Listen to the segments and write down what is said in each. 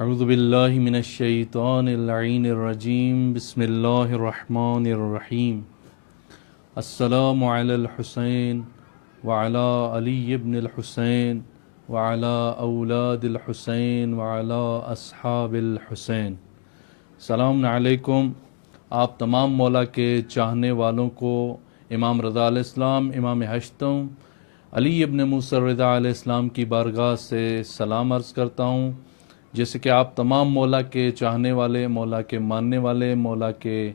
اعوذ باللہ من الشیطان اللعین الرجیم بسم اللہ الرحمن الرحیم السلام علی الحسین وعلی علی ابن الحسین وعلی اولاد الحسین وعلی اصحاب الحسین۔ السلام علیکم۔ آپ تمام مولا کے چاہنے والوں کو امام رضا علیہ السلام، امام ہشتم علی ابن موسیٰ رضا علیہ السلام کی بارگاہ سے سلام عرض کرتا ہوں۔ جیسے کہ آپ تمام مولا کے چاہنے والے، مولا کے ماننے والے، مولا کے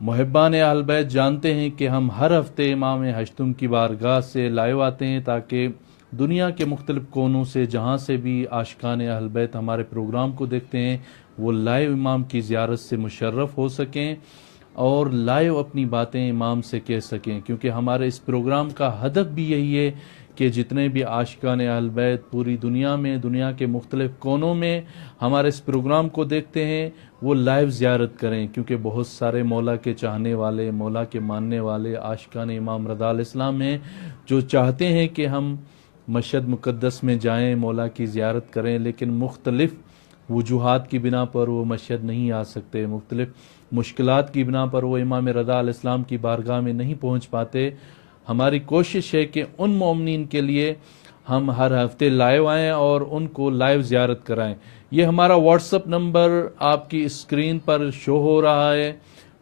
محبان اہل بیت جانتے ہیں کہ ہم ہر ہفتے امام ہشتم کی بارگاہ سے لائیو آتے ہیں تاکہ دنیا کے مختلف کونوں سے جہاں سے بھی عاشقان اہل بیت ہمارے پروگرام کو دیکھتے ہیں وہ لائیو امام کی زیارت سے مشرف ہو سکیں اور لائیو اپنی باتیں امام سے کہہ سکیں، کیونکہ ہمارے اس پروگرام کا ہدف بھی یہی ہے کہ جتنے بھی عاشقان اہل بیت پوری دنیا میں، دنیا کے مختلف کونوں میں ہمارے اس پروگرام کو دیکھتے ہیں وہ لائیو زیارت کریں، کیونکہ بہت سارے مولا کے چاہنے والے، مولا کے ماننے والے عاشقان امام رضا علیہ السلام ہیں جو چاہتے ہیں کہ ہم مشہد مقدس میں جائیں، مولا کی زیارت کریں، لیکن مختلف وجوہات کی بنا پر وہ مشہد نہیں آ سکتے، مختلف مشکلات کی بنا پر وہ امام رضا علیہ السلام کی بارگاہ میں نہیں پہنچ پاتے۔ ہماری کوشش ہے کہ ان مومنین کے لیے ہم ہر ہفتے لائیو آئیں اور ان کو لائیو زیارت کرائیں۔ یہ ہمارا واٹس اپ نمبر آپ کی اسکرین پر شو ہو رہا ہے،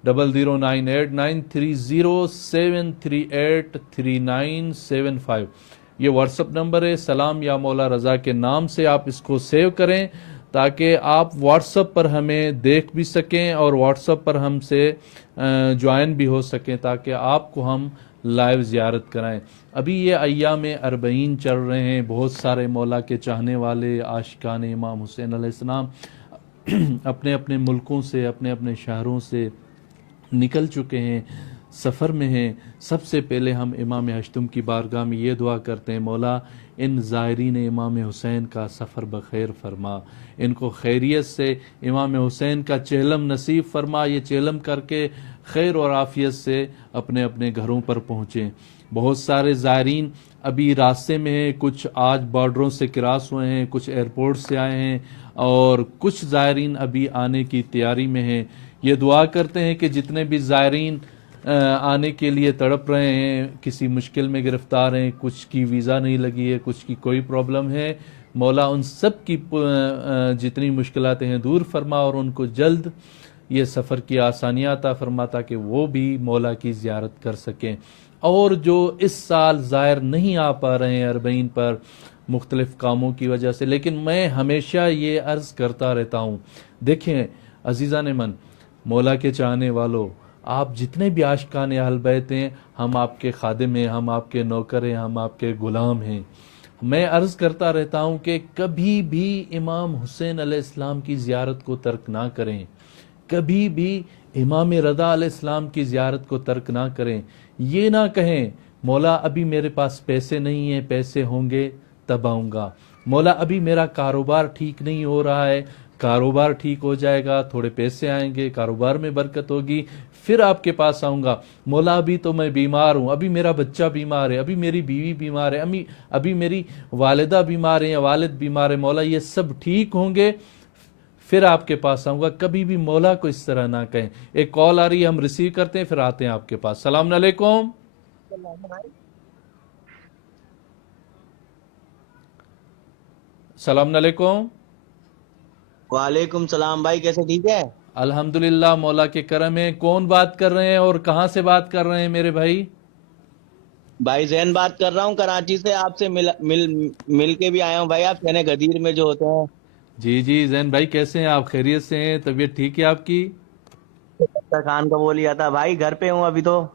00989307383975۔ یہ واٹس اپ نمبر ہے۔ سلام یا مولا رضا کے نام سے آپ اس کو سیو کریں تاکہ آپ واٹس اپ پر ہمیں دیکھ بھی سکیں اور واٹس اپ پر ہم سے جوائن بھی ہو سکیں تاکہ آپ کو ہم لائیو زیارت کرائیں۔ ابھی یہ ایام اربعین چل رہے ہیں، بہت سارے مولا کے چاہنے والے عاشقان امام حسین علیہ السلام اپنے اپنے ملکوں سے، اپنے اپنے شہروں سے نکل چکے ہیں، سفر میں ہیں۔ سب سے پہلے ہم امام ہشتم کی بارگاہ میں یہ دعا کرتے ہیں، مولا ان زائرین امام حسین کا سفر بخیر فرما، ان کو خیریت سے امام حسین کا چہلم نصیب فرما، یہ چہلم کر کے خیر اور عافیت سے اپنے اپنے گھروں پر پہنچیں۔ بہت سارے زائرین ابھی راستے میں ہیں، کچھ آج بارڈروں سے کراس ہوئے ہیں، کچھ ایئرپورٹ سے آئے ہیں اور کچھ زائرین ابھی آنے کی تیاری میں ہیں۔ یہ دعا کرتے ہیں کہ جتنے بھی زائرین آنے کے لیے تڑپ رہے ہیں، کسی مشکل میں گرفتار ہیں، کچھ کی ویزا نہیں لگی ہے، کچھ کی کوئی پرابلم ہے، مولا ان سب کی جتنی مشکلاتیں ہیں دور فرما اور ان کو جلد یہ سفر کی آسانیاں عطا فرما تاکہ وہ بھی مولا کی زیارت کر سکیں۔ اور جو اس سال زائر نہیں آ پا رہے ہیں اربعین پر مختلف کاموں کی وجہ سے، لیکن میں ہمیشہ یہ عرض کرتا رہتا ہوں، دیکھیں عزیزان من، مولا کے چاہنے والوں، آپ جتنے بھی عاشقان اہل بیت ہیں، ہم آپ کے خادم ہیں، ہم آپ کے نوکر ہیں، ہم آپ کے غلام ہیں۔ میں عرض کرتا رہتا ہوں کہ کبھی بھی امام حسین علیہ السلام کی زیارت کو ترک نہ کریں، کبھی بھی امام رضا علیہ السلام کی زیارت کو ترک نہ کریں۔ یہ نہ کہیں مولا ابھی میرے پاس پیسے نہیں ہیں، پیسے ہوں گے تب آؤں گا، مولا ابھی میرا کاروبار ٹھیک نہیں ہو رہا ہے، کاروبار ٹھیک ہو جائے گا، تھوڑے پیسے آئیں گے، کاروبار میں برکت ہوگی، پھر آپ کے پاس آؤں گا، مولا ابھی تو میں بیمار ہوں، ابھی میرا بچہ بیمار ہے، ابھی میری بیوی بیمار ہے، ابھی میری والدہ بیمار ہے یا والد بیمار ہے، مولا یہ سب ٹھیک ہوں گے پھر آپ کے پاس آؤں گا۔ کبھی بھی مولا کو اس طرح نہ کہیں۔ ایک کال آ رہی ہے، ہم ریسیو کرتے ہیں پھر آتے ہیں آپ کے پاس۔ السلام علیکم۔ السلام علیکم۔ وعلیکم السلام بھائی، کیسے؟ ٹھیک ہے الحمدللہ، مولا کے کرم ہے۔ کون بات کر رہے ہیں اور کہاں سے بات کر رہے ہیں میرے بھائی؟ بھائی، زین بات کر رہا ہوں کراچی سے، آپ سے مل کے بھی آیا ہوں بھائی، آپ کہنے غدیر میں جو ہوتے ہیں۔ جی جی زین بھائی، کیسے ہیں آپ؟ خیریت سے ہیں؟ طبیعت ٹھیک ہے آپ کی؟ خان کا وہ لیا تھا بھائی، گھر پہ ہوں ابھی تو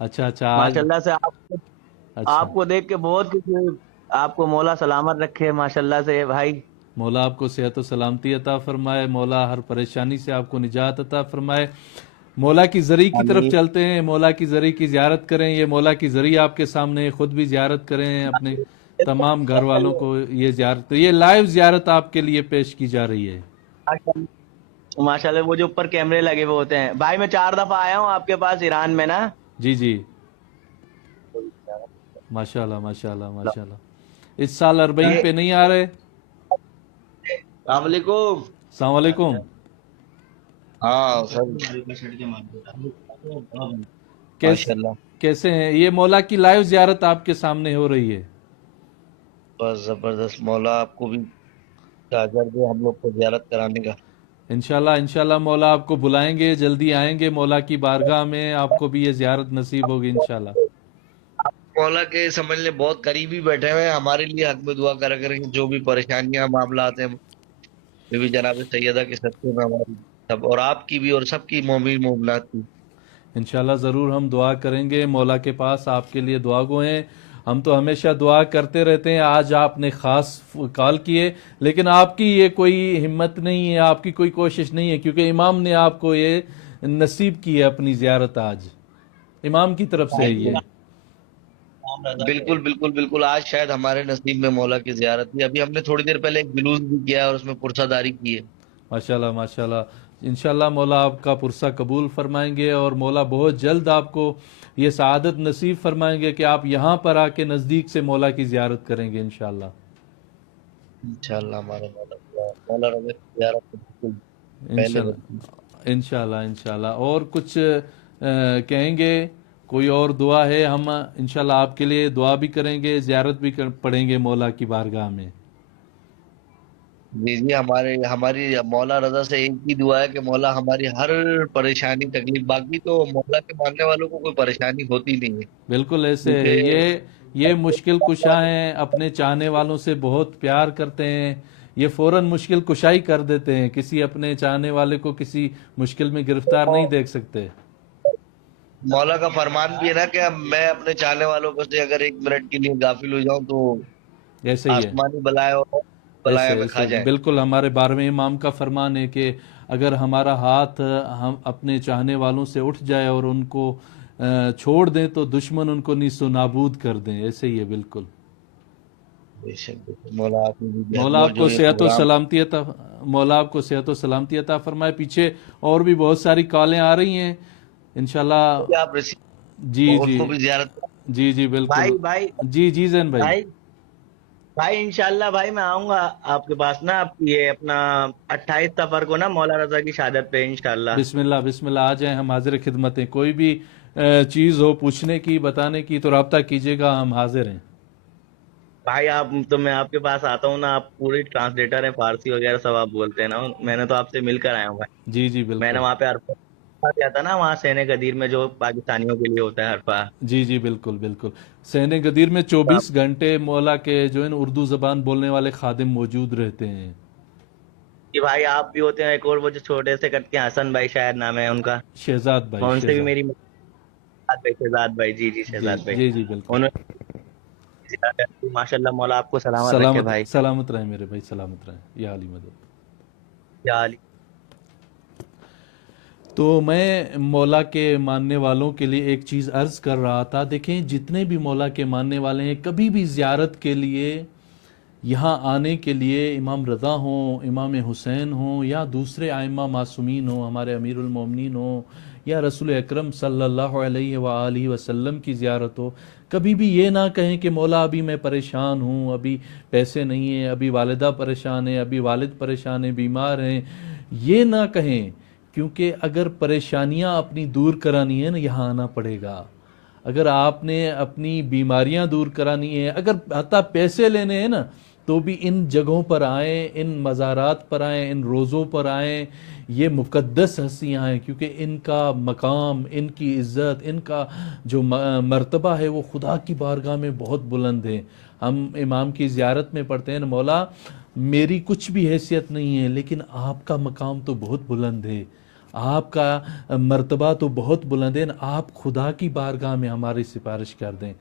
اچھا اچھا، آج ماشاءاللہ سے اچھا، آپ کو دیکھ کے بہت کچھ، آپ کو مولا سلامت رکھے ماشاءاللہ سے بھائی۔ مولا آپ کو صحت و سلامتی عطا فرمائے، مولا ہر پریشانی سے آپ کو نجات عطا فرمائے۔ مولا کی زری کی طرف آمین چلتے ہیں، مولا کی زری کی زیارت کریں۔ یہ مولا کی زری آپ کے سامنے، خود بھی زیارت کریں، اپنے تمام گھر والوں کو یہ زیارت، یہ لائیو زیارت آپ کے لیے پیش کی جا رہی ہے۔ ماشاءاللہ، وہ جو اوپر کیمرے لگے ہوئے ہوتے ہیں بھائی، میں 4 دفعہ آیا ہوں آپ کے پاس ایران میں نا۔ جی جی، ماشاءاللہ ماشاءاللہ ماشاءاللہ۔ اس سال اربعین یہ پہ نہیں آ رہے؟ السلام علیکم. السلام علیکم. ہاں سر. کیسے ماشاء اللہ. کیسے ہیں؟ یہ مولا کی لائیو زیارت آپ کے سامنے ہو رہی ہے. بس زبردست. مولا آپ کو بھی اجر دے ہم لوگ کو زیارت کرانے کا. انشاءاللہ مولا آپ کو بلائیں گے، جلدی آئیں گے مولا کی بارگاہ میں، آپ کو بھی یہ زیارت نصیب ہوگی انشاءاللہ. مولا کے سمجھ لیں بہت قریبی بیٹھے ہوئے ہیں، ہمارے لیے حق میں دعا کرا کریں گے. جو بھی پریشانیاں معاملات ہیں یہ بھی جناب سیدہ کے صدقے میں ہماری سب اور آپ کی بھی اور سب کی مومن مومنات کی. انشاءاللہ ضرور ہم دعا کریں گے مولا کے پاس، آپ کے لیے دعا گو ہیں. ہم تو ہمیشہ دعا کرتے رہتے ہیں. آج آپ نے خاص کال کیے، لیکن آپ کی یہ کوئی ہمت نہیں ہے، آپ کی کوئی کوشش نہیں ہے، کیونکہ امام نے آپ کو یہ نصیب کی ہے اپنی زیارت. آج امام کی طرف سے ہے یہ. بالکل بالکل بالکل. آج شاید ہمارے نصیب میں مولا کی زیارت تھی. ابھی ہم نے تھوڑی دیر پہلے ایک جلوس بھی کیا ہے اور اس میں پرسہ داری کی ہے. ماشاءاللہ ماشاءاللہ. انشاءاللہ مولا آپ کا پرسہ قبول فرمائیں گے، اور مولا بہت جلد آپ کو یہ سعادت نصیب فرمائیں گے کہ آپ یہاں پر آ کے نزدیک سے مولا کی زیارت کریں گے انشاءاللہ. انشاءاللہ ہمارے مولا رضا کی زیارت تو بالکل پہلے بنتی. انشاءاللہ انشاءاللہ انشاءاللہ. اور کچھ کہیں گے؟ کوئی اور دعا ہے؟ ہم انشاءاللہ آپ کے لیے دعا بھی کریں گے، زیارت بھی پڑھیں گے مولا کی بارگاہ میں. جی جی. ہماری مولا رضا سے ایک ہی دعا ہے کہ مولا ہماری ہر پریشانی تکلیف، باقی تو مولا کے ماننے والوں کو کوئی پریشانی ہوتی نہیں ہے بالکل ایسے ہے. کیونکہ یہ مشکل کشا ہیں، اپنے چاہنے والوں سے بہت پیار کرتے ہیں. یہ فوراً مشکل کشائی کر دیتے ہیں. کسی اپنے چاہنے والے کو کسی مشکل میں گرفتار نہیں دیکھ سکتے. مولا کا فرمان بھی ہے نا کہ میں اپنے چاہنے والوں کو سے اگر 1 منٹ کے لیے غافل ہو جاؤں تو ایسے ہی ہے. آسمانی بلائے اور بلائے ایسے میں کھا ایسے جائیں. بالکل ہمارے 12ویں امام کا فرمان ہے کہ اگر ہمارا ہاتھ ہم اپنے چاہنے والوں سے اٹھ جائے اور ان کو چھوڑ دیں تو دشمن ان کو نیست و نابود کر دیں. ایسے ہی ہے بالکل. بے شک بے شک. مولا آپ کی بھی مولا وہ آپ کو جو یہ صحت و پروگرام سلامتی عطا مولا آپ کو صحت و سلامتی عطا فرمائے. پیچھے اور بھی بہت ساری کالیں آ رہی ہیں انشاءاللہ. آپ ریسیو جی ان جی کو بھی زیارت. جی جی بالکل. بھائی بھائی جی جی زین بھائی. بھائی بھائی انشاءاللہ بھائی میں آؤں گا آپ کے پاس نا. آپ یہ اپنا 28 سفر کو نا مولا رضا کی شہادت پہ انشاءاللہ. بسم اللہ. آ جائیں، ہم حاضر خدمت ہیں. کوئی بھی چیز ہو پوچھنے کی بتانے کی تو رابطہ کیجیے گا، ہم حاضر ہیں. بھائی آپ تو میں آپ کے پاس آتا ہوں نا، آپ پوری ٹرانسلیٹر ہیں، فارسی وغیرہ سب آپ بولتے ہیں نا. میں نے تو آپ سے مل کر آیا ہوں بھائی. جی جی میں نے بالکل. وہاں پہ عرفہ کیا تھا نا، وہاں سین غدیر میں جو پاکستانیوں کے لیے ہوتا ہے عرفہ. جی جی بالکل بالکل. سین غدیر میں 24 گھنٹے مولا کے جو ہے نا اردو زبان بولنے والے خادم موجود رہتے ہیں. کہ بھائی آپ بھی ہوتے ہیں. ایک اور وہ جو چھوٹے سے کرتے ہیں، حسن بھائی شاید نام ہے ان کا. شہزاد بھائی. میں ان سے بھی شہزاد. میری شہزاد بھائی. شہزاد بھائی. جی جی جی شہزاد بھائی. جی جی بالکل. انہوں نے ماشاء اللہ مولا آپ کو سلامت رکھے بھائی. سلامت رہیں میرے بھائی، سلامت رہیں. یا علی مدد. یا علی. تو میں مولا کے ماننے والوں کے لیے ایک چیز عرض کر رہا تھا. دیکھیں جتنے بھی مولا کے ماننے والے ہیں، کبھی بھی زیارت کے لیے یہاں آنے کے لیے امام رضا ہوں، امام حسین ہوں، یا دوسرے ائمہ معصومین ہوں، ہمارے امیر المومنین ہوں، یا رسول اکرم صلی اللہ علیہ وآلہ وسلم کی زیارت ہو، کبھی بھی یہ نہ کہیں کہ مولا ابھی میں پریشان ہوں، ابھی پیسے نہیں ہیں، ابھی والدہ پریشان ہے، ابھی والد پریشان ہیں، بیمار ہیں. یہ نہ کہیں، کیونکہ اگر پریشانیاں اپنی دور کرانی ہے نا یہاں آنا پڑے گا. اگر آپ نے اپنی بیماریاں دور کرانی ہیں، اگر حتیٰ پیسے لینے ہیں نا تو بھی ان جگہوں پر آئیں، ان مزارات پر آئیں، ان روزوں پر آئیں. یہ مقدس ہستیاں ہیں، کیونکہ ان کا مقام، ان کی عزت، ان کا جو مرتبہ ہے وہ خدا کی بارگاہ میں بہت بلند ہے. ہم امام کی زیارت میں پڑھتے ہیں نا، مولا میری کچھ بھی حیثیت نہیں ہے لیکن آپ کا مقام تو بہت بلند ہے، آپ کا مرتبہ تو بہت بلند ہے، آپ خدا کی بارگاہ میں ہماری سفارش کر دیں.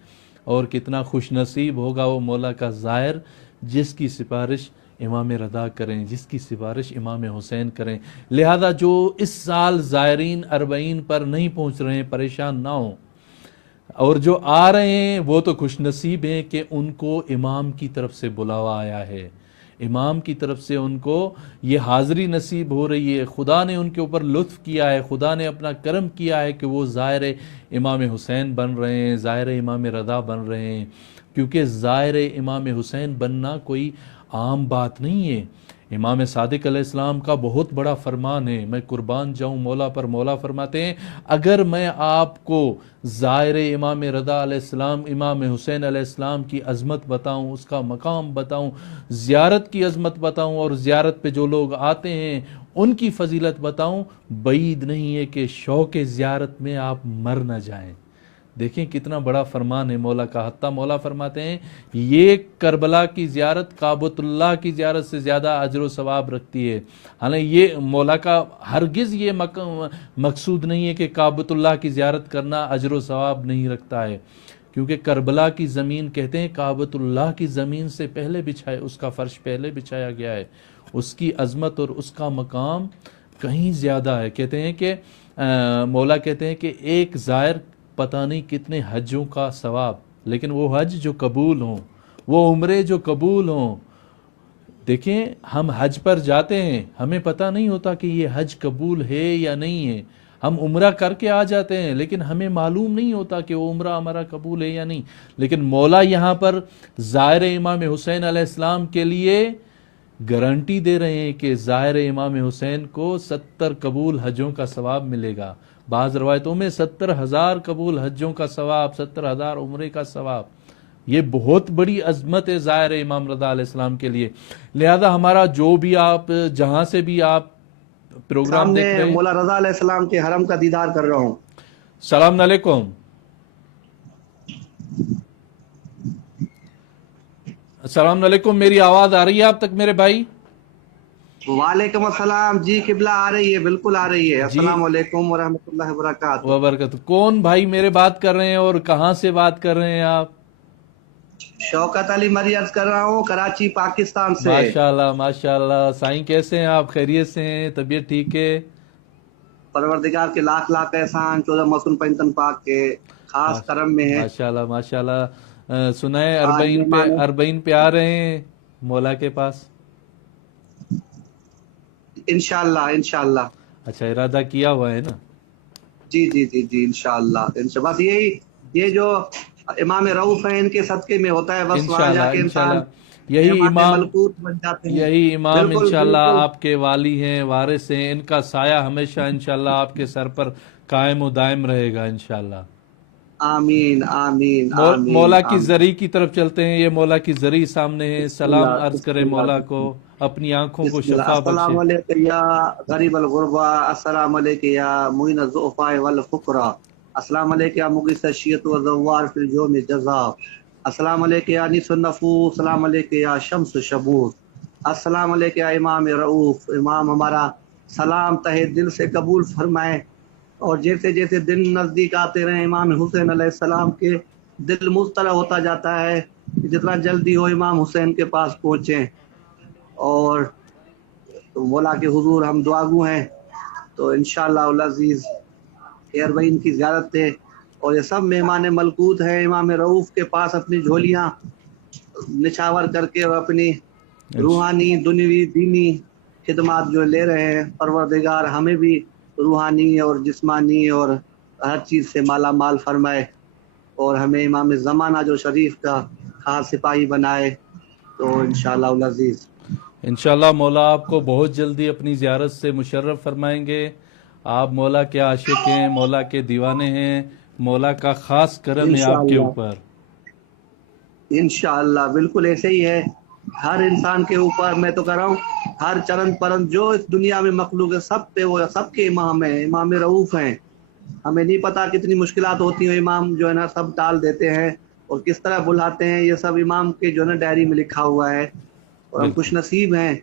اور کتنا خوش نصیب ہوگا وہ مولا کا زائر جس کی سفارش امام رضا کریں، جس کی سفارش امام حسین کریں. لہذا جو اس سال زائرین 40 پر نہیں پہنچ رہے ہیں پریشان نہ ہوں، اور جو آ رہے ہیں وہ تو خوش نصیب ہیں کہ ان کو امام کی طرف سے بلاوا آیا ہے، امام کی طرف سے ان کو یہ حاضری نصیب ہو رہی ہے. خدا نے ان کے اوپر لطف کیا ہے، خدا نے اپنا کرم کیا ہے کہ وہ زائر امام حسین بن رہے ہیں، زائر امام رضا بن رہے ہیں. کیونکہ زائر امام حسین بننا کوئی عام بات نہیں ہے. امام صادق علیہ السلام کا بہت بڑا فرمان ہے، میں قربان جاؤں مولا پر۔ مولا فرماتے ہیں اگر میں آپ کو زائر امام رضا علیہ السلام امام حسین علیہ السلام کی عظمت بتاؤں، اس کا مقام بتاؤں، زیارت کی عظمت بتاؤں، اور زیارت پہ جو لوگ آتے ہیں ان کی فضیلت بتاؤں، بعید نہیں ہے کہ شوق زیارت میں آپ مر نہ جائیں۔ دیکھیں کتنا بڑا فرمان ہے مولا کا۔ حتیٰ مولا فرماتے ہیں یہ کربلا کی زیارت کعبۃ اللہ کی زیارت سے زیادہ اجر و ثواب رکھتی ہے۔ حالانکہ یہ مولا کا ہرگز یہ مقصود نہیں ہے کہ کعبۃ اللہ کی زیارت کرنا اجر و ثواب نہیں رکھتا ہے، کیونکہ کربلا کی زمین کہتے ہیں کعبۃ اللہ کی زمین سے پہلے بچھائے، اس کا فرش پہلے بچھایا گیا ہے، اس کی عظمت اور اس کا مقام کہیں زیادہ ہے۔ کہتے ہیں کہ مولا کہتے ہیں کہ ایک زائر پتہ نہیں کتنے حجوں کا ثواب، لیکن وہ حج جو قبول ہوں، وہ عمرے جو قبول ہوں۔ دیکھیں ہم حج پر جاتے ہیں، ہمیں پتہ نہیں ہوتا کہ یہ حج قبول ہے یا نہیں ہے، ہم عمرہ کر کے آ جاتے ہیں لیکن ہمیں معلوم نہیں ہوتا کہ وہ عمرہ ہمارا قبول ہے یا نہیں۔ لیکن مولا یہاں پر زائر امام حسین علیہ السلام کے لیے گارنٹی دے رہے ہیں کہ زائر امام حسین کو 70 قبول حجوں کا ثواب ملے گا۔ بعض روایتوں میں 70,000 قبول حجوں کا ثواب، 70,000 عمرے کا ثواب۔ یہ بہت بڑی عظمت ہے زائر امام رضا علیہ السلام کے لیے۔ لہذا ہمارا جو بھی آپ جہاں سے بھی آپ پروگرام دیکھ رہے ہیں، مولا رضا علیہ السلام کے حرم کا دیدار کر رہا ہوں۔ السلام علیکم۔ السلام علیکم، میری آواز آ رہی ہے آپ تک میرے بھائی؟ وعلیکم السلام جی، قبلہ آ رہی ہے، بالکل آ رہی ہے۔ السلام علیکم ورحمۃ اللہ وبرکاتہ۔ وبرکاتہ۔ کون بھائی میرے بات کر رہے ہیں اور کہاں سے بات کر رہے ہیں آپ؟ شوکت علی مریض کر رہا ہوں، کراچی پاکستان سے۔ ماشاءاللہ ماشاءاللہ۔ سائیں کیسے ہیں آپ؟ خیریت سے ہیں؟ طبیعت ٹھیک ہے؟ پروردگار کے لاکھ لاکھ احسان، 14 معصوم پنجتن پاک کے خاص کرم میں ہے۔ ماشاءاللہ ماشاءاللہ۔ سنائیں آج اربعین پہ آ رہے ہیں مولا کے پاس؟ انشاءاللہ انشاءاللہ۔ اچھا، ارادہ کیا ہوا ہے نا؟ جی جی جی جی انشاءاللہ۔ بس یہی یہ جو امام رؤوف ہیں ان کے صدقے میں ہوتا ہے، بس وہاں جا کے انسان یہی امام ملکوت بن جاتے ہیں۔ یہی امام بالکل انشاءاللہ بالکل۔ آپ کے والی ہیں، وارث ہیں، ان کا سایہ ہمیشہ انشاءاللہ آپ کے سر پر قائم و دائم رہے گا انشاءاللہ۔ آمین آمین آمین۔ مولا کی زری کی طرف چلتے ہیں، یہ مولا کی زری سامنے ہے۔ سلام عرض کرے مولا کو، اپنی آنکھوں کو شفا السلام بخشے۔ علیکم یا غریب الغربا، السلام علیکم یا معین الضعفاء والفقراء، السلام علیکم یا مغیث الشیعۃ والزوار فی الجوم جزا، السلام علیکم یا انیس النفوس، السلام علیکم یا شمس شبوس، السلام علیکم یا امام رؤوف۔ امام ہمارا سلام تہہ دل سے قبول فرمائے، اور جیسے جیسے دن نزدیک آتے رہے امام حسین علیہ السلام کے دل مضطرب ہوتا جاتا ہے کہ جتنا جلدی ہو امام حسین کے پاس پہنچیں۔ اور مولا کے حضور ہم دعاگو ہیں، تو انشاءاللہ العزیز اربعین کی زیارت ہے، اور یہ سب مہمان ملکوت ہیں امام رؤوف کے پاس اپنی جھولیاں نچھاور کر کے اور اپنی روحانی دنیوی دینی خدمات جو لے رہے ہیں۔ پروردگار ہمیں بھی روحانی اور جسمانی اور ہر چیز سے مالا مال فرمائے، اور ہمیں امام زمانہ جو شریف کا خاص سپاہی بنائے، تو انشاءاللہ العزیز انشاءاللہ مولا آپ کو بہت جلدی اپنی زیارت سے مشرف فرمائیں گے۔ آپ مولا کے عاشق ہیں، مولا کے دیوانے ہیں، مولا کا خاص کرم ہے آپ کے اوپر۔ انشاءاللہ بالکل ایسے ہی ہے۔ ہر انسان کے اوپر میں تو کہہ رہا ہوں، ہر چرن پرن جو اس دنیا میں مخلوق ہے سب پہ وہ سب کے امام ہیں، امام رؤوف ہیں۔ ہمیں نہیں پتا کتنی مشکلات ہوتی ہیں، امام جو ہے نا سب ٹال دیتے ہیں اور کس طرح بلاتے ہیں، یہ سب امام کے جو ہے نا ڈائری میں لکھا ہوا ہے، اور ہم خوش نصیب ہیں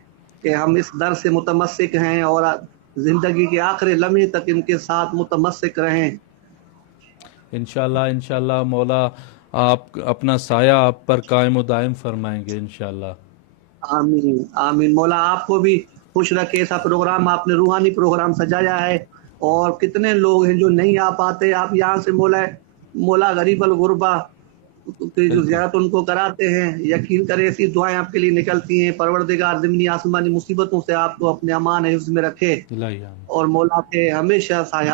کہ ہم اس در سے متمسک ہیں اور زندگی کے آخری لمحے تک ان کے ساتھ متمسک رہیں۔ انشاءاللہ انشاءاللہ مولا آپ اپنا سایہ آپ پر قائم و دائم فرمائیں گے انشاءاللہ۔ آمین آمین۔ مولا آپ کو بھی خوش رکھے، ایسا پروگرام آپ نے روحانی پروگرام سجایا ہے، اور کتنے لوگ ہیں جو نہیں آ پاتے، آپ یہاں سے مولا غریب الغربا کی جو زیارت ان کو کراتے ہیں، یقین کرے ایسی دعائیں آپ کے لیے نکلتی ہیں۔ پروردگار ضمنی آسمانی مصیبتوں سے آپ کو اپنے امان حفظ میں رکھے، اور مولا کے ہمیشہ سایہ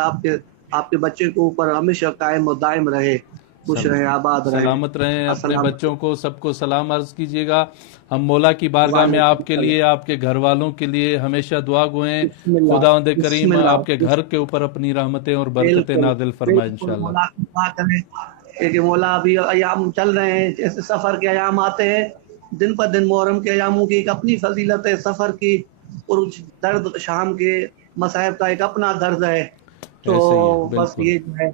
آپ کے بچے کے اوپر ہمیشہ قائم و دائم رہے۔ خوش رہیں آباد رہیں. سلامت رہیں. اپنے السلام بچوں کو سب کو سلام عرض کیجیے گا. ہم مولا کی بارگاہ میں آپ کے لیے, آپ کے گھر والوں کے لیے ہمیشہ دعا گو ہیں. بسم اللہ خداوند بسم کریم اللہ. آپ کے گھر کے اوپر اپنی رحمتیں اور برکتیں بالکل نازل فرمائے بالکل انشاءاللہ. مولا کی دعا کریں کہ مولا ابھی ایام چل رہے ہیں, جیسے سفر کے ایام آتے ہیں, دن پر دن محرم کے ایاموں کی ایک اپنی فضیلت ہے, سفر کی اور درد شام کے مصائب کا ایک اپنا درد ہے. تو ایسے ہی ہے, بس بالکل یہ جو ہے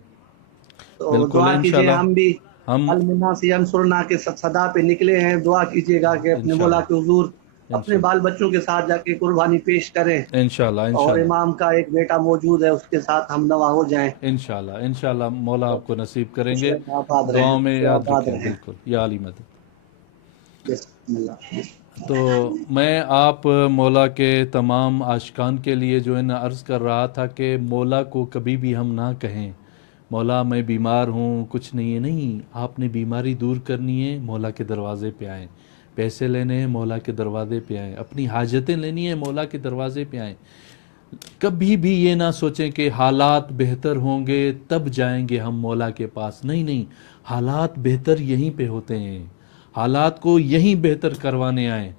تو بالکل. دعا کیجیے. انشاءاللہ ہم بھی ہم المنا سے انصرنا کے صدا پہ نکلے ہیں. دعا کیجیے گا کہ اپنے مولا انشاءاللہ کے حضور اپنے انشاءاللہ بال بچوں کے ساتھ جا کے قربانی پیش کریں, انشاءاللہ اور انشاءاللہ امام کا ایک بیٹا موجود ہے, اس کے ساتھ ہم نوا ہو جائیں. انشاءاللہ انشاءاللہ مولا آپ کو نصیب کریں خوش گے. رہیں, آباد رہیں, دعاؤں میں یاد آباد رکھیں. رہیں. بالکل یا علی مدد. بسم اللہ. تو میں آپ مولا کے تمام عاشقان کے لیے جو ہے نا عرض کر رہا تھا کہ مولا کو کبھی بھی ہم نہ کہیں مولا میں بیمار ہوں, کچھ نہیں ہے. نہیں, آپ نے بیماری دور کرنی ہے, مولا کے دروازے پہ آئیں. پیسے لینے ہیں, مولا کے دروازے پہ آئیں. اپنی حاجتیں لینی ہیں, مولا کے دروازے پہ آئیں. کبھی بھی یہ نہ سوچیں کہ حالات بہتر ہوں گے تب جائیں گے ہم مولا کے پاس. نہیں نہیں, حالات بہتر یہیں پہ ہوتے ہیں. حالات کو یہیں بہتر کروانے آئیں.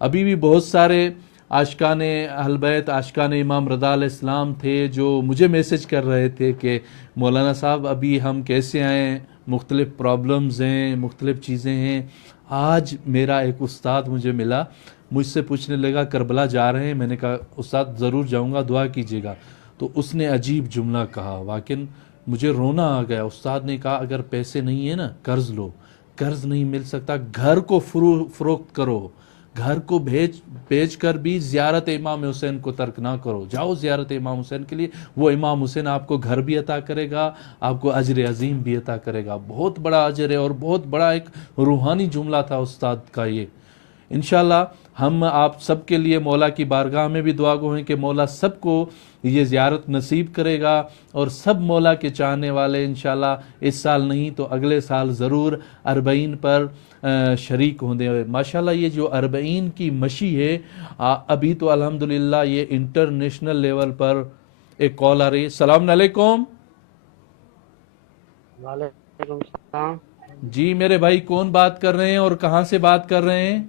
ابھی بھی بہت سارے عاشقان اہل بیت, عاشقان امام رضا علیہ السلام تھے جو مجھے میسج کر رہے تھے کہ مولانا صاحب ابھی ہم کیسے آئیں, مختلف پرابلمز ہیں, مختلف چیزیں ہیں. آج میرا ایک استاد مجھے ملا, مجھ سے پوچھنے لگا کربلا جا رہے ہیں. میں نے کہا استاد ضرور جاؤں گا, دعا کیجیے گا. تو اس نے عجیب جملہ کہا, واقعاً مجھے رونا آ گیا. استاد نے کہا اگر پیسے نہیں ہیں نا قرض لو, قرض نہیں مل سکتا گھر کو فروخت کرو, گھر کو بیچ کر بھی زیارت امام حسین کو ترک نہ کرو. جاؤ زیارت امام حسین کے لیے, وہ امام حسین آپ کو گھر بھی عطا کرے گا, آپ کو اجر عظیم بھی عطا کرے گا. بہت بڑا اجر ہے اور بہت بڑا ایک روحانی جملہ تھا استاد کا یہ. انشاءاللہ ہم آپ سب کے لیے مولا کی بارگاہ میں بھی دعا گو ہیں کہ مولا سب کو یہ زیارت نصیب کرے گا, اور سب مولا کے چاہنے والے انشاءاللہ اس سال نہیں تو اگلے سال ضرور اربعین پر شریک ہوں گے. ماشاءاللہ یہ جو اربعین کی مشی ہے ابھی تو الحمدللہ یہ انٹرنیشنل لیول پر ایک کال آ رہی ہے. السلام علیکم. وعلیکم السلام. جی میرے بھائی کون بات کر رہے ہیں اور کہاں سے بات کر رہے ہیں؟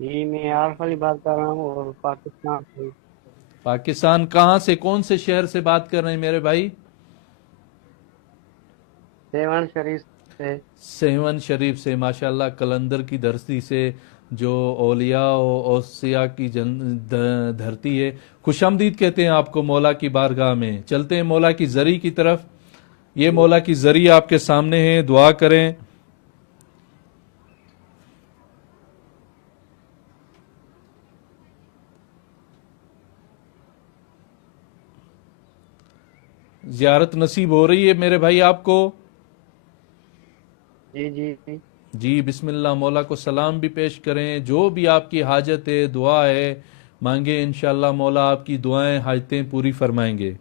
جی میں عارف علی بات کر رہا ہوں اور پاکستان سے. پاکستان کہاں سے, کون سے شہر سے بات کر رہے ہیں میرے بھائی؟ سیون شریف سے. سیون شریف سے. ماشاءاللہ کلندر کی دھرتی سے, جو اولیاء و اوصیاء کی دھرتی ہے. خوش آمدید کہتے ہیں آپ کو مولا کی بارگاہ میں. چلتے ہیں مولا کی زری کی طرف. یہ مولا کی زری آپ کے سامنے ہیں, دعا کریں. زیارت نصیب ہو رہی ہے میرے بھائی آپ کو؟ جی جی جی بسم اللہ. مولا کو سلام بھی پیش کریں. جو بھی آپ کی حاجت ہے, دعا ہے, مانگیں. انشاءاللہ مولا آپ کی دعائیں حاجتیں پوری فرمائیں گے.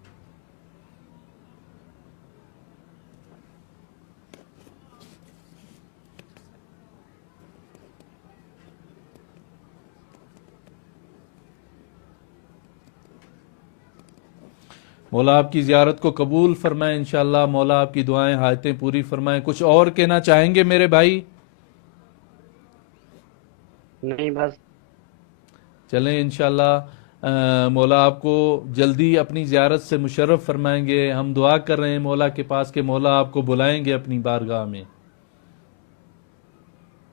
مولا آپ کی زیارت کو قبول فرمائیں. انشاءاللہ مولا آپ کی دعائیں حاجتیں پوری فرمائیں. کچھ اور کہنا چاہیں گے میرے بھائی؟ نہیں بس. چلیں انشاءاللہ مولا آپ کو جلدی اپنی زیارت سے مشرف فرمائیں گے. ہم دعا کر رہے ہیں مولا کے پاس کہ مولا آپ کو بلائیں گے اپنی بارگاہ میں.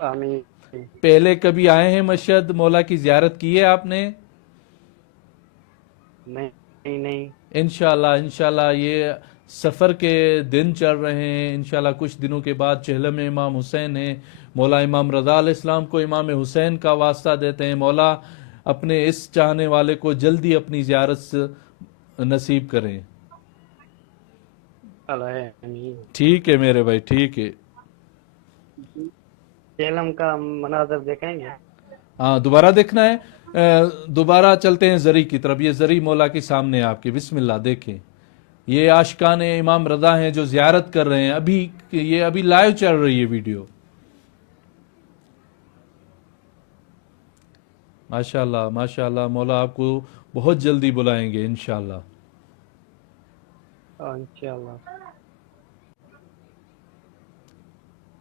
آمین. پہلے کبھی آئے ہیں مشہد, مولا کی زیارت کی ہے آپ نے؟ نہیں نہیں. انشاءاللہ یہ سفر کے دن چل رہے ہیں. انشاءاللہ کچھ دنوں کے بعد چہلم امام حسین ہیں. مولا امام رضا علیہ السلام کو امام حسین کا واسطہ دیتے ہیں. مولا اپنے اس چاہنے والے کو جلدی اپنی زیارت سے نصیب کریں. آمین. ٹھیک ہے میرے بھائی, ٹھیک ہے. سیلم کا مناظر دیکھیں گے. ہاں دوبارہ دیکھنا ہے. دوبارہ چلتے ہیں زری کی طرف. یہ زری مولا کے سامنے ہے آپ کے. بسم اللہ دیکھیں. یہ عاشقان امام رضا ہیں جو زیارت کر رہے ہیں. یہ ابھی لائیو چل رہی ہے ویڈیو. ماشاءاللہ ماشاءاللہ مولا آپ کو بہت جلدی بلائیں گے انشاءاللہ. انشاءاللہ.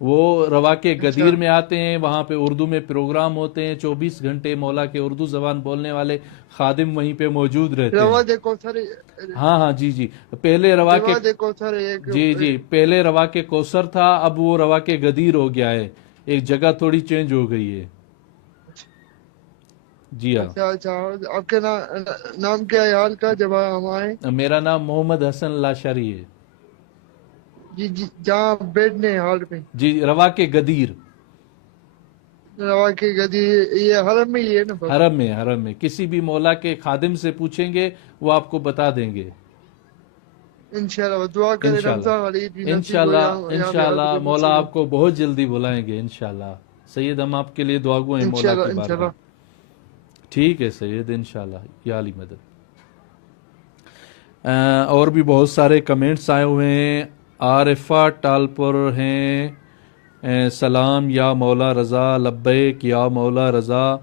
وہ روا کے گدیر میں آتے ہیں, وہاں پہ اردو میں پروگرام ہوتے ہیں, 24 گھنٹے مولا کے اردو زبان بولنے والے خادم وہیں پہ موجود رہتے ہیں. رواج کوثر ہاں ہاں جی جی, پہلے روا کے رواج کوثر ایک جی جی پہلے روا کے کوثر تھا, اب وہ روا کے گدیر ہو گیا ہے, ایک جگہ تھوڑی چینج ہو گئی ہے. جی ہاں, اچھا اچھا. آپ کے نام کیا ہے حال کا جب ہم آئے؟ میرا نام محمد حسن لاشاری ہے. جی جی جہاں بیٹھنے ہال میں جی روا کے گدیر, روا کے گدی یہ حرم میں ہی ہے نا بس؟ حرم میں کسی بھی مولا کے خادم سے پوچھیں گے وہ آپ کو بتا دیں گے. انشاءاللہ دعا کریں انشاءاللہ رمضان والی عید بھی نصیب ہو انشاءاللہ یہاں پہ حضرت انشاءاللہ مولا مسلم. آپ کو بہت جلدی بلائیں گے انشاءاللہ. سید ہم آپ کے لیے دعا گو ہیں مولا انشاءاللہ کی بارگاہ. انشاءاللہ. ٹھیک ہے سید, انشاءاللہ یا علی مدد. اور بھی بہت سارے کمنٹس آئے ہوئے ہیں. عارفہ ٹالپور ہیں, سلام یا مولا رضا, لبیک یا مولا رضا.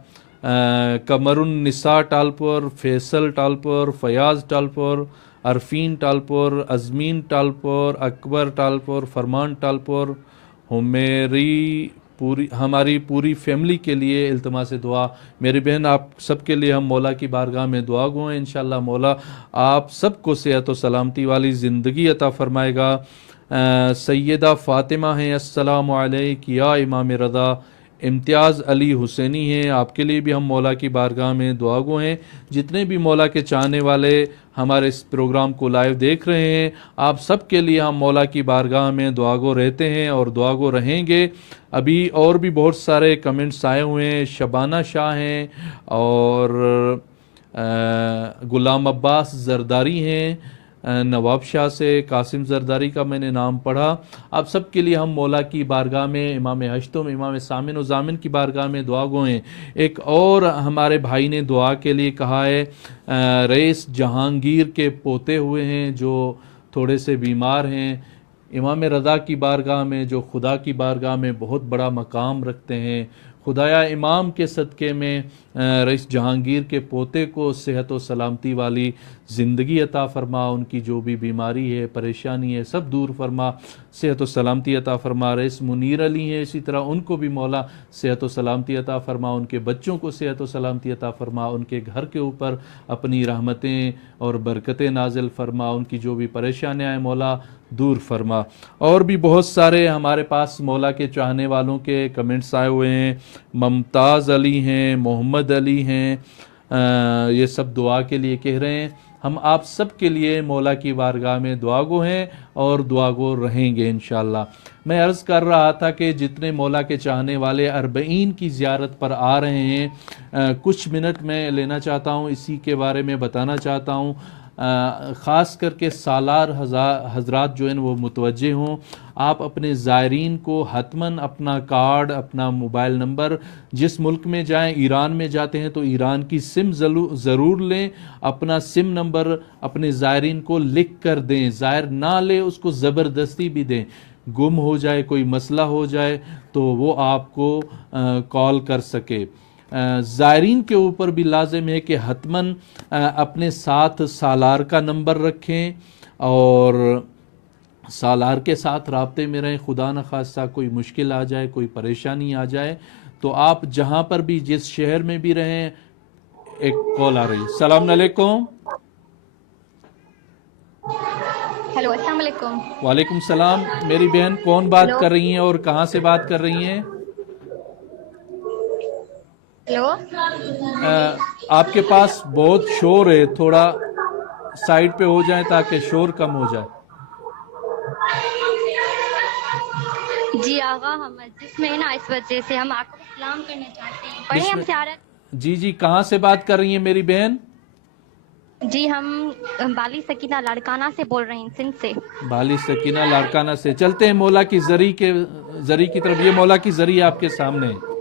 قمر النساء ٹالپور, فیصل ٹالپور, فیاض ٹالپور, عرفین ٹالپور, ازمین ٹالپور, اکبر ٹالپور, فرمان ٹالپور. ہماری پوری فیملی کے لیے التماس دعا. میری بہن آپ سب کے لیے ہم مولا کی بارگاہ میں دعا گو ہیں. انشاءاللہ مولا آپ سب کو صحت و سلامتی والی زندگی عطا فرمائے گا. سیدہ فاطمہ ہیں, السلام علیک یا امام رضا. امتیاز علی حسینی ہیں, آپ کے لیے بھی ہم مولا کی بارگاہ میں دعا گو ہیں. جتنے بھی مولا کے چاہنے والے ہمارے اس پروگرام کو لائیو دیکھ رہے ہیں, آپ سب کے لیے ہم مولا کی بارگاہ میں دعا گو رہتے ہیں اور دعا گو رہیں گے. ابھی اور بھی بہت سارے کمنٹس آئے ہوئے ہیں. شبانہ شاہ ہیں اور غلام عباس زرداری ہیں, نواب شاہ سے قاسم زرداری کا میں نے نام پڑھا. آپ سب کے لیے ہم مولا کی بارگاہ میں امام ہشتم, امام سامن و زامن کی بارگاہ میں دعا گو ہیں. ایک اور ہمارے بھائی نے دعا کے لیے کہا ہے, رئیس جہانگیر کے پوتے ہوئے ہیں جو تھوڑے سے بیمار ہیں, امام رضا کی بارگاہ میں جو خدا کی بارگاہ میں بہت بڑا مقام رکھتے ہیں, خدایا امام کے صدقے میں رئیس جہانگیر کے پوتے کو صحت و سلامتی والی زندگی عطا فرما, ان کی جو بھی بیماری ہے پریشانی ہے سب دور فرما, صحت و سلامتی عطا فرما. رئیس منیر علی ہیں, اسی طرح ان کو بھی مولا صحت و سلامتی عطا فرما, ان کے بچوں کو صحت و سلامتی عطا فرما, ان کے گھر کے اوپر اپنی رحمتیں اور برکتیں نازل فرما, ان کی جو بھی پریشانیاں ہیں مولا دور فرما. اور بھی بہت سارے ہمارے پاس مولا کے چاہنے والوں کے کمنٹس آئے ہوئے ہیں. ممتاز علی ہیں, محمد علی ہیں, یہ سب دعا کے لیے کہہ رہے ہیں. ہم آپ سب کے لیے مولا کی بارگاہ میں دعا گو ہیں اور دعا گو رہیں گے انشاءاللہ. میں عرض کر رہا تھا کہ جتنے مولا کے چاہنے والے اربعین کی زیارت پر آ رہے ہیں, کچھ منٹ میں لینا چاہتا ہوں, اسی کے بارے میں بتانا چاہتا ہوں. خاص کر کے سالار حضرات جو ہیں وہ متوجہ ہوں. آپ اپنے زائرین کو حتماً اپنا کارڈ, اپنا موبائل نمبر, جس ملک میں جائیں, ایران میں جاتے ہیں تو ایران کی سم ضرور لیں, اپنا سم نمبر اپنے زائرین کو لکھ کر دیں. زائر نہ لے اس کو زبردستی بھی دیں, گم ہو جائے, کوئی مسئلہ ہو جائے تو وہ آپ کو کال کر سکے. زائرین کے اوپر بھی لازم ہے کہ حتماً اپنے ساتھ سالار کا نمبر رکھیں اور سالار کے ساتھ رابطے میں رہیں. خدا نخواستہ کوئی مشکل آ جائے, کوئی پریشانی آ جائے تو آپ جہاں پر بھی جس شہر میں بھی رہیں. ایک کال آ رہی ہے. السلام علیکم. ہیلو السلام علیکم. وعلیکم السلام. میری بہن کون بات کر رہی ہیں اور کہاں سے بات کر رہی ہیں؟ ہیلو آپ کے پاس بہت شور ہے, تھوڑا سائڈ پہ ہو جائیں تاکہ شور کم ہو جائے. جی آغا, ہم مسجد میں نا اس وجہ سے ہم آپ کو سلام کرنا چاہتے ہیں. پڑھیں بسم ہم سیارت. جی جی, کہاں سے بات کر رہی ہیں میری بہن؟ جی ہم بالی سکینہ لاڑکانہ سے بول رہے ہیں, سندھ سے. بالی سکینہ لاڑکانہ سے. چلتے ہیں مولا کی زری کی طرف. یہ مولا کی زری آپ کے سامنے ہے.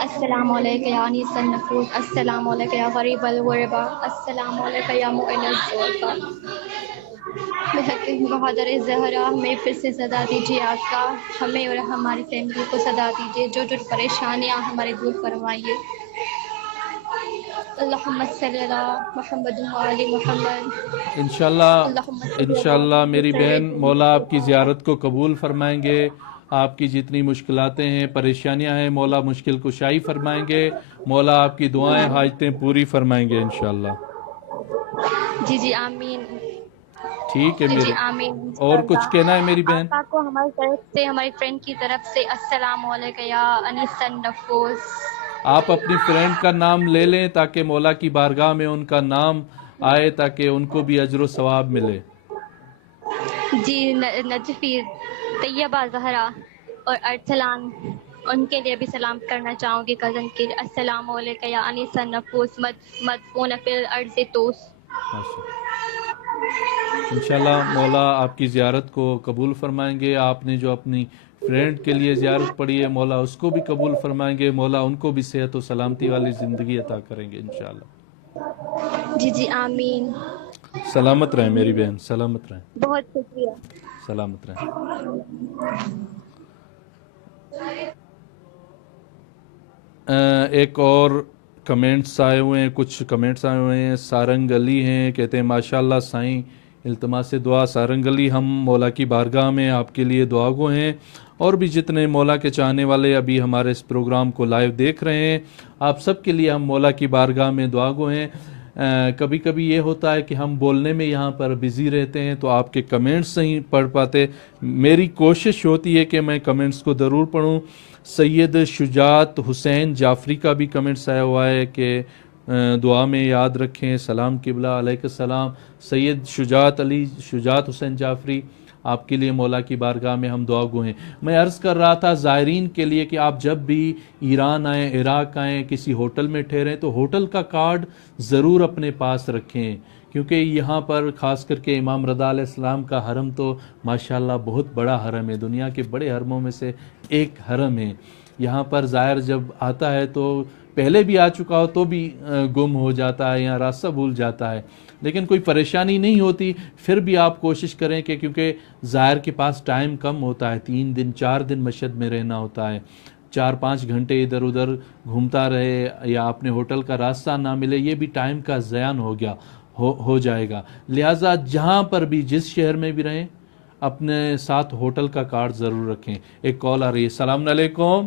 السلام علیکم یا انیس النفوس, السلام علیکم یا غریب الغربا, السلام علیکم یا معین الزلفا. بہادر زہرا, ہمیں پھر سے صدا دیجیے آقا, ہمیں اور ہماری فیملی کو صدا دیجیے, جو پریشانیاں ہمارے دور فرمائیے. اللهم صل على محمد وعلى محمد انشاءاللہ اللهم صل على انشاءاللہ میری بہن سيدنا مولا آپ کی زیارت کو قبول فرمائیں گے. آپ کی جتنی مشکلاتیں ہیں پریشانیاں ہیں مولا مشکل کشائی فرمائیں گے. مولا آپ کی دعائیں حاجتیں پوری فرمائیں گے انشاءاللہ. جی آمین. ٹھیک ہے جی میرے. آمین اور انشاءاللہ. کچھ کہنا ہے میری بہن؟ آقا کو ہماری طرف سے ہماری فرینڈ کی طرف سے السلام علیکم یا انیس النفوس. آپ اپنی فرینڈ کا نام لے لیں تاکہ مولا کی بارگاہ میں ان کا نام آئے تاکہ ان کو بھی اجر و ثواب ملے. جی نجفی طیبہ زہرا اور ارسلان، ان کے لیے بھی سلام کرنا چاہوں گی کزن کے. السلام علیکم یا انیس النفوس مدفون فی الارض توس. انشاءاللہ مولا آپ کی زیارت کو قبول فرمائیں گے. آپ نے جو اپنی فرینڈ کے لیے زیارت پڑھی ہے مولا اس کو بھی قبول فرمائیں گے. مولا ان کو بھی صحت و سلامتی والی زندگی عطا کریں گے انشاءاللہ. جی آمین. سلامت رہیں میری بہن، سلامت رہیں، بہت شکریہ. سلامت رہیں. ایک اور کمنٹس آئے ہوئے ہیں، کچھ کمنٹس آئے ہوئے ہیں. سارنگ علی ہیں، کہتے ہیں ماشاءاللہ سائیں التماس دعا. سارنگ علی ہم مولا کی بارگاہ میں آپ کے لیے دعا گو ہیں، اور بھی جتنے مولا کے چاہنے والے ابھی ہمارے اس پروگرام کو لائیو دیکھ رہے ہیں آپ سب کے لیے ہم مولا کی بارگاہ میں دعا گو ہیں. کبھی کبھی یہ ہوتا ہے کہ ہم بولنے میں یہاں پر بزی رہتے ہیں تو آپ کے کمنٹس نہیں پڑھ پاتے. میری کوشش ہوتی ہے کہ میں کمنٹس کو ضرور پڑھوں. سید شجاعت حسین جعفری کا بھی کمنٹس آیا ہوا ہے کہ دعا میں یاد رکھیں. سلام قبلہ علیہ السلام. سید شجاعت حسین جعفری آپ کے لیے مولا کی بارگاہ میں ہم دعا گو ہیں. میں عرض کر رہا تھا زائرین کے لیے کہ آپ جب بھی ایران آئیں، عراق آئیں، کسی ہوٹل میں ٹھہریں تو ہوٹل کا کارڈ ضرور اپنے پاس رکھیں، کیونکہ یہاں پر خاص کر کے امام رضا علیہ السلام کا حرم تو ماشاءاللہ بہت بڑا حرم ہے، دنیا کے بڑے حرموں میں سے ایک حرم ہے. یہاں پر زائر جب آتا ہے تو پہلے بھی آ چکا ہو تو بھی گم ہو جاتا ہے یا راستہ بھول جاتا ہے، لیکن کوئی پریشانی نہیں ہوتی. پھر بھی آپ کوشش کریں کہ کیونکہ زائر کے پاس ٹائم کم ہوتا ہے، 3 دن 4 دن مشہد میں رہنا ہوتا ہے، 4-5 گھنٹے ادھر ادھر گھومتا رہے یا اپنے ہوٹل کا راستہ نہ ملے، یہ بھی ٹائم کا ضیاع ہو جائے گا. لہٰذا جہاں پر بھی جس شہر میں بھی رہیں اپنے ساتھ ہوٹل کا کارڈ ضرور رکھیں. ایک کال آ رہی ہے. السلام علیکم.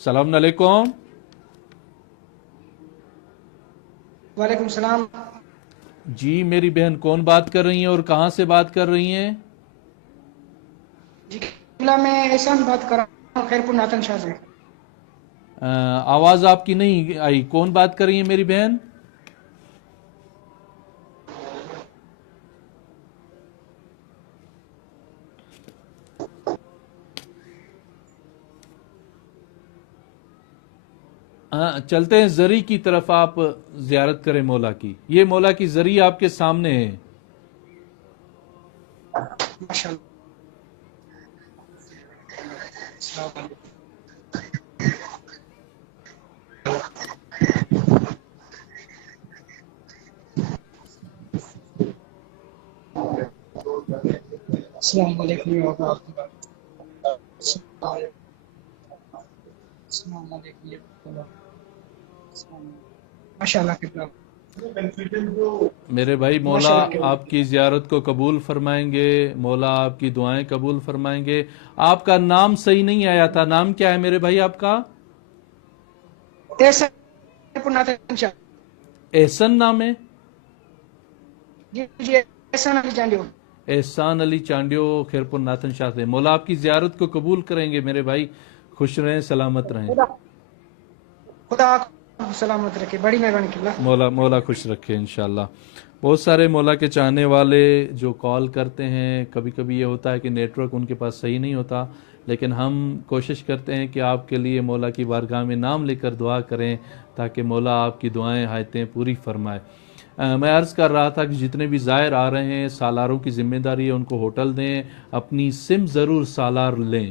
السلام علیکم. وعلیکم السلام. جی میری بہن کون بات کر رہی ہیں اور کہاں سے بات کر رہی ہیں؟ جی میں احسان بات کر رہا ہوں خیرپور ناتن شاہ سے. آواز آپ کی نہیں آئی. کون بات کر رہی ہیں میری بہن؟ چلتے ہیں زری کی طرف. آپ زیارت کریں مولا کی. یہ مولا کی زری آپ کے سامنے ہے. ماشاءاللہ. السلام علیکم. السلام علیکم ورحمۃ اللہ. السلام علیکم. ماشاءاللہ. میرے بھائی مولا آپ کی زیارت کو قبول فرمائیں گے، مولا آپ کی دعائیں قبول فرمائیں گے. آپ کا نام صحیح نہیں آیا تھا. نام کیا ہے میرے بھائی آپ کا؟ احسن نام ہے؟ جی جی احسان علی چانڈیو. احسان علی چانڈیو خیرپور ناتن شاہ سے. مولا آپ کی زیارت کو قبول کریں گے میرے بھائی. خوش رہیں، سلامت رہیں. خدا سلامت رکھے. بڑی مہربانی کی. مولا خوش رکھے انشاءاللہ. بہت سارے مولا کے چاہنے والے جو کال کرتے ہیں، کبھی کبھی یہ ہوتا ہے کہ نیٹ ورک ان کے پاس صحیح نہیں ہوتا، لیکن ہم کوشش کرتے ہیں کہ آپ کے لیے مولا کی بارگاہ میں نام لے کر دعا کریں تاکہ مولا آپ کی دعائیں حاجتیں پوری فرمائے. میں عرض کر رہا تھا کہ جتنے بھی زائر آ رہے ہیں سالاروں کی ذمہ داری ہے ان کو ہوٹل دیں. اپنی سم ضرور سالار لیں.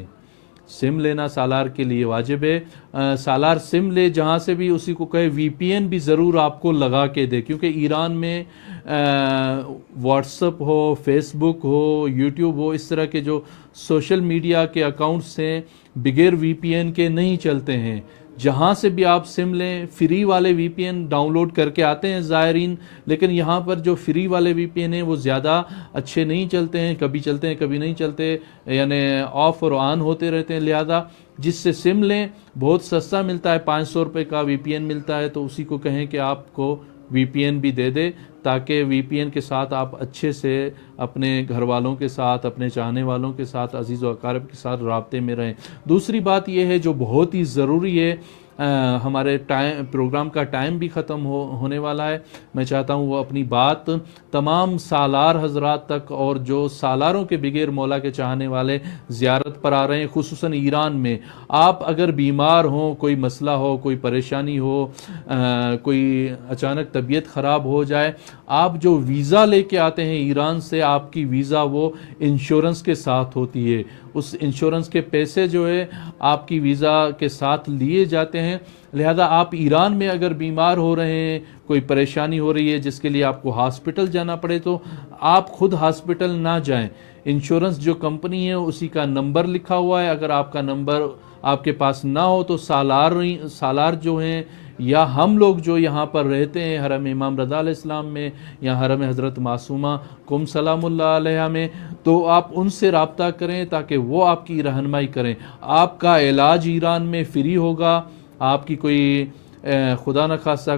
سم لینا سالار کے لیے واجب ہے. سالار سم لے جہاں سے بھی، اسی کو کہے وی پی این بھی ضرور آپ کو لگا کے دے، کیونکہ ایران میں واٹس اپ ہو، فیس بک ہو، یوٹیوب ہو، اس طرح کے جو سوشل میڈیا کے اکاؤنٹس ہیں بغیر وی پی این کے نہیں چلتے ہیں. جہاں سے بھی آپ سم لیں فری والے وی پی این ڈاؤن لوڈ کر کے آتے ہیں زائرین، لیکن یہاں پر جو فری والے وی پی این ہیں وہ زیادہ اچھے نہیں چلتے ہیں، کبھی چلتے ہیں کبھی نہیں چلتے، یعنی آف اور آن ہوتے رہتے ہیں. لہذا جس سے سم لیں بہت سستا ملتا ہے، 500 روپے کا وی پی این ملتا ہے، تو اسی کو کہیں کہ آپ کو وی پی این بھی دے دے، تاکہ وی پی این کے ساتھ آپ اچھے سے اپنے گھر والوں کے ساتھ، اپنے چاہنے والوں کے ساتھ، عزیز و اقارب کے ساتھ رابطے میں رہیں. دوسری بات یہ ہے جو بہت ہی ضروری ہے، ہمارے پروگرام کا ٹائم بھی ختم ہونے والا ہے. میں چاہتا ہوں وہ اپنی بات تمام سالار حضرات تک، اور جو سالاروں کے بغیر مولا کے چاہنے والے زیارت پر آ رہے ہیں خصوصاً ایران میں، آپ اگر بیمار ہوں، کوئی مسئلہ ہو، کوئی پریشانی ہو، کوئی اچانک طبیعت خراب ہو جائے، آپ جو ویزا لے کے آتے ہیں ایران سے، آپ کی ویزا وہ انشورنس کے ساتھ ہوتی ہے. اس انشورنس کے پیسے جو ہے آپ کی ویزا کے ساتھ لیے جاتے ہیں. لہذا آپ ایران میں اگر بیمار ہو رہے ہیں، کوئی پریشانی ہو رہی ہے جس کے لیے آپ کو ہاسپٹل جانا پڑے، تو آپ خود ہاسپٹل نہ جائیں. انشورنس جو کمپنی ہے اسی کا نمبر لکھا ہوا ہے، اگر آپ کا نمبر آپ کے پاس نہ ہو تو سالار جو ہیں یا ہم لوگ جو یہاں پر رہتے ہیں حرم امام رضا علیہ السلام میں یا حرم حضرت معصومہ کم سلام اللہ علیہ میں، تو آپ ان سے رابطہ کریں تاکہ وہ آپ کی رہنمائی کریں. آپ کا علاج ایران میں فری ہوگا. آپ کی کوئی خدا نخواستہ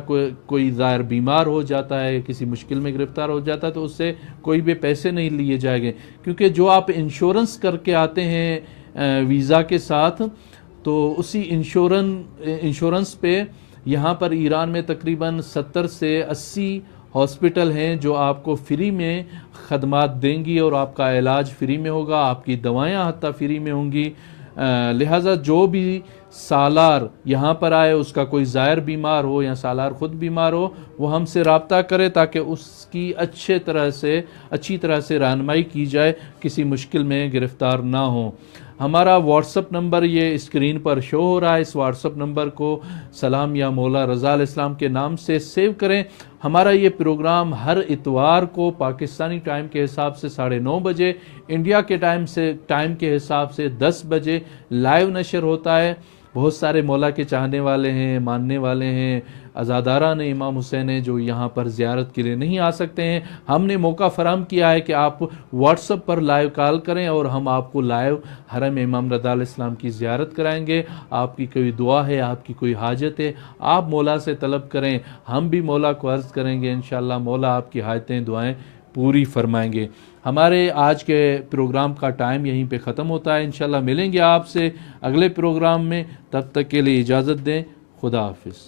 کوئی زائر بیمار ہو جاتا ہے، کسی مشکل میں گرفتار ہو جاتا ہے، تو اس سے کوئی بھی پیسے نہیں لیے جائیں گے، کیونکہ جو آپ انشورنس کر کے آتے ہیں ویزا کے ساتھ، تو اسی انشورنس پہ یہاں پر ایران میں تقریباً 70 سے 80 ہاسپٹل ہیں جو آپ کو فری میں خدمات دیں گی، اور آپ کا علاج فری میں ہوگا، آپ کی دوائیاں حتیٰ فری میں ہوں گی. لہٰذا جو بھی سالار یہاں پر آئے، اس کا کوئی زائر بیمار ہو یا سالار خود بیمار ہو، وہ ہم سے رابطہ کرے تاکہ اس کی اچھی طرح سے رہنمائی کی جائے، کسی مشکل میں گرفتار نہ ہو. ہمارا واٹس اپ نمبر یہ اسکرین پر شو ہو رہا ہے. اس واٹس اپ نمبر کو سلام یا مولا رضا علیہ السلام کے نام سے سیو کریں. ہمارا یہ پروگرام ہر اتوار کو پاکستانی ٹائم کے حساب سے 9:30 بجے، انڈیا کے ٹائم کے حساب سے 10 بجے لائیو نشر ہوتا ہے. بہت سارے مولا کے چاہنے والے ہیں، ماننے والے ہیں، عزاداران امام حسین ہیں جو یہاں پر زیارت کے لیے نہیں آ سکتے ہیں. ہم نے موقع فراہم کیا ہے کہ آپ واٹس اپ پر لائیو کال کریں اور ہم آپ کو لائیو حرم امام رضا علیہ السلام کی زیارت کرائیں گے. آپ کی کوئی دعا ہے، آپ کی کوئی حاجت ہے، آپ مولا سے طلب کریں، ہم بھی مولا کو عرض کریں گے. انشاءاللہ مولا آپ کی حاجتیں دعائیں پوری فرمائیں گے. ہمارے آج کے پروگرام کا ٹائم یہیں پہ ختم ہوتا ہے. انشاءاللہ ملیں گے آپ سے اگلے پروگرام میں. تب تک کے لیے اجازت دیں. خدا حافظ.